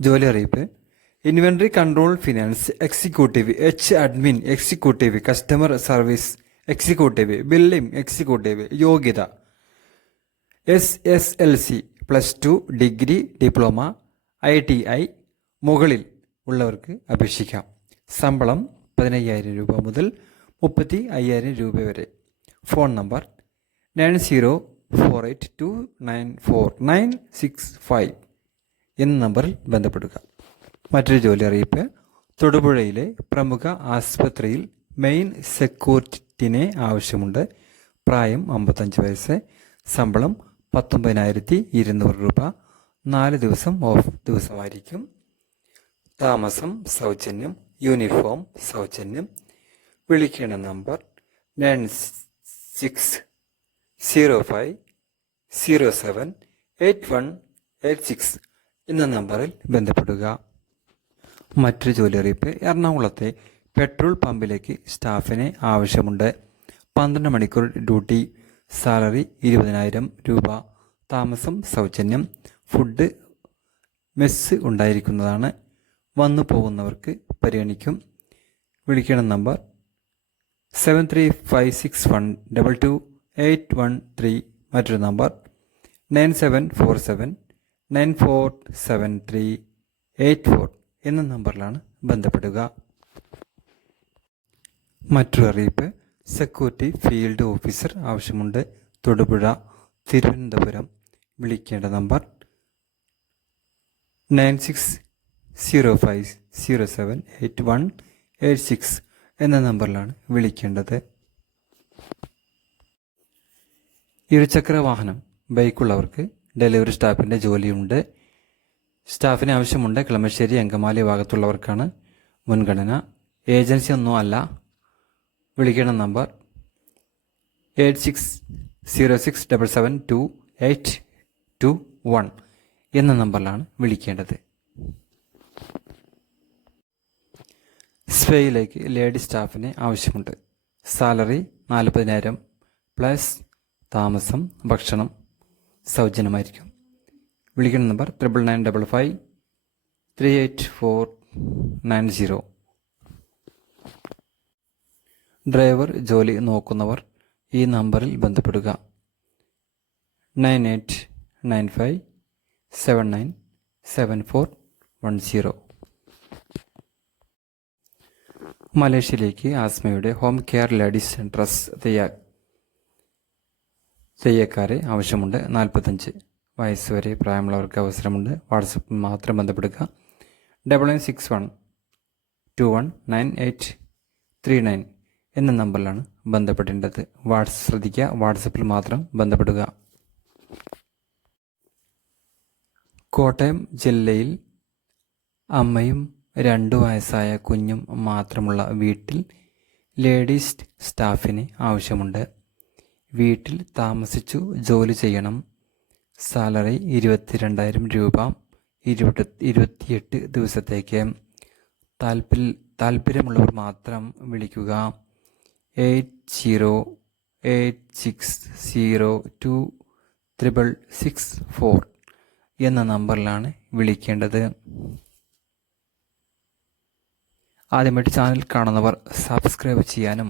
ജോലി അറിയിപ്പ്. Inventory control finance executive, H admin executive, customer service executive, billing executive. യോഗ്യത SSLC, +2, degree, diploma, ITI മുകളിൽ ഉള്ളവർക്ക് അപേക്ഷിക്കാം. ശമ്പളം 15,000 രൂപ മുതൽ 35,000 രൂപ വരെ. ഫോൺ നമ്പർ 9048294965 എന്ന നമ്പറിൽ ബന്ധപ്പെടുക. മറ്റൊരു ജോലി അറിയിപ്പ്. തൊടുപുഴയിലെ പ്രമുഖ ആസ്പത്രിയിൽ മെയിൻ സെക്യൂരിറ്റിനെ ആവശ്യമുണ്ട്. പ്രായം 55 വയസ്സ്. ശമ്പളം 19,200 രൂപ. 4 ദിവസം ഓഫ് ദിവസമായിരിക്കും. താമസം സൗജന്യം. യൂണിഫോം സൗജന്യം. വിളിക്കേണ്ട നമ്പർ 9605078186 എന്ന നമ്പറിൽ ബന്ധപ്പെടുക. മറ്റൊരു ജോലി അറിയിപ്പ്. എറണാകുളത്തെ പെട്രോൾ പമ്പിലേക്ക് സ്റ്റാഫിനെ ആവശ്യമുണ്ട്. 12 മണിക്കൂർ ഡ്യൂട്ടി. സാലറി 20,000 രൂപ. താമസം സൗജന്യം. ഫുഡ് മെസ്സ് ഉണ്ടായിരിക്കുന്നതാണ്. വന്നു പോകുന്നവർക്ക് പരിഗണിക്കും. വിളിക്കണം നമ്പർ 7356122813. മറ്റൊരു നമ്പർ 9747947384 എന്ന നമ്പറിലാണ് ബന്ധപ്പെടുക. മറ്റൊരു അറിയിപ്പ്. സെക്യൂരിറ്റി ഫീൽഡ് ഓഫീസർ ആവശ്യമുണ്ട്. തൊടുപുഴ, തിരുവനന്തപുരം. വിളിക്കേണ്ട നമ്പർ 9605078186 എന്ന നമ്പറിലാണ് വിളിക്കേണ്ടത്. ഇരുചക്ര വാഹനം ബൈക്കുള്ളവർക്ക് ഡെലിവറി സ്റ്റാഫിൻ്റെ ജോലിയുണ്ട്. സ്റ്റാഫിന് ആവശ്യമുണ്ട്. കളമശ്ശേരി, അങ്കമാലി ഭാഗത്തുള്ളവർക്കാണ് മുൻഗണന. ഏജൻസി ഒന്നും അല്ല. വിളിക്കേണ്ട നമ്പർ 8606772821 എന്ന നമ്പറിലാണ് വിളിക്കേണ്ടത്. സ്പേയിലേക്ക് ലേഡി സ്റ്റാഫിനെ ആവശ്യമുണ്ട്. സാലറി 40,000 പ്ലസ് താമസം ഭക്ഷണം സൗജന്യമായിരിക്കും. വിളിക്കുന്ന നമ്പർ 9955388490. ഡ്രൈവർ ജോലി നോക്കുന്നവർ ഈ നമ്പറിൽ ബന്ധപ്പെടുക. 9895797410. മലേഷ്യയിലേക്ക് ആസ്മയുടെ ഹോം കെയർ ലേഡീസ് ഡ്രസ് തെയ്യക്കാരെ ആവശ്യമുണ്ട്. 45 വയസ്സ് വരെ പ്രായമുള്ളവർക്ക് അവസരമുണ്ട്. വാട്സപ്പിൽ മാത്രം ബന്ധപ്പെടുക. 9961219839 എന്ന നമ്പറിലാണ് ബന്ധപ്പെടേണ്ടത്. ശ്രദ്ധിക്കുക, വാട്സപ്പിൽ മാത്രം ബന്ധപ്പെടുക. കോട്ടയം ജില്ലയിൽ അമ്മയും 2 വയസ്സായ കുഞ്ഞും മാത്രമുള്ള വീട്ടിൽ ലേഡീസ് സ്റ്റാഫിന് ആവശ്യമുണ്ട്. വീട്ടിൽ താമസിച്ചു ജോലി ചെയ്യണം. സാലറി 22,000 രൂപ. 28 ദിവസത്തേക്ക്. താല്പര്യമുള്ളവർ മാത്രം വിളിക്കുക. 8086026664 എന്ന നമ്പറിലാണ് വിളിക്കേണ്ടത്. ആദ്യമായിട്ട് ചാനൽ കാണുന്നവർ സബ്സ്ക്രൈബ് ചെയ്യാനും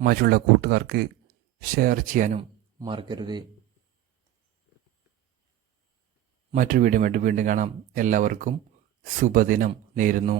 മറ്റുള്ള കൂട്ടുകാർക്ക് ഷെയർ ചെയ്യാനും മറക്കരുത്. മറ്റൊരു വീഡിയോയുമായിട്ട് വീണ്ടും കാണാം. എല്ലാവർക്കും ശുഭദിനം നേരുന്നു.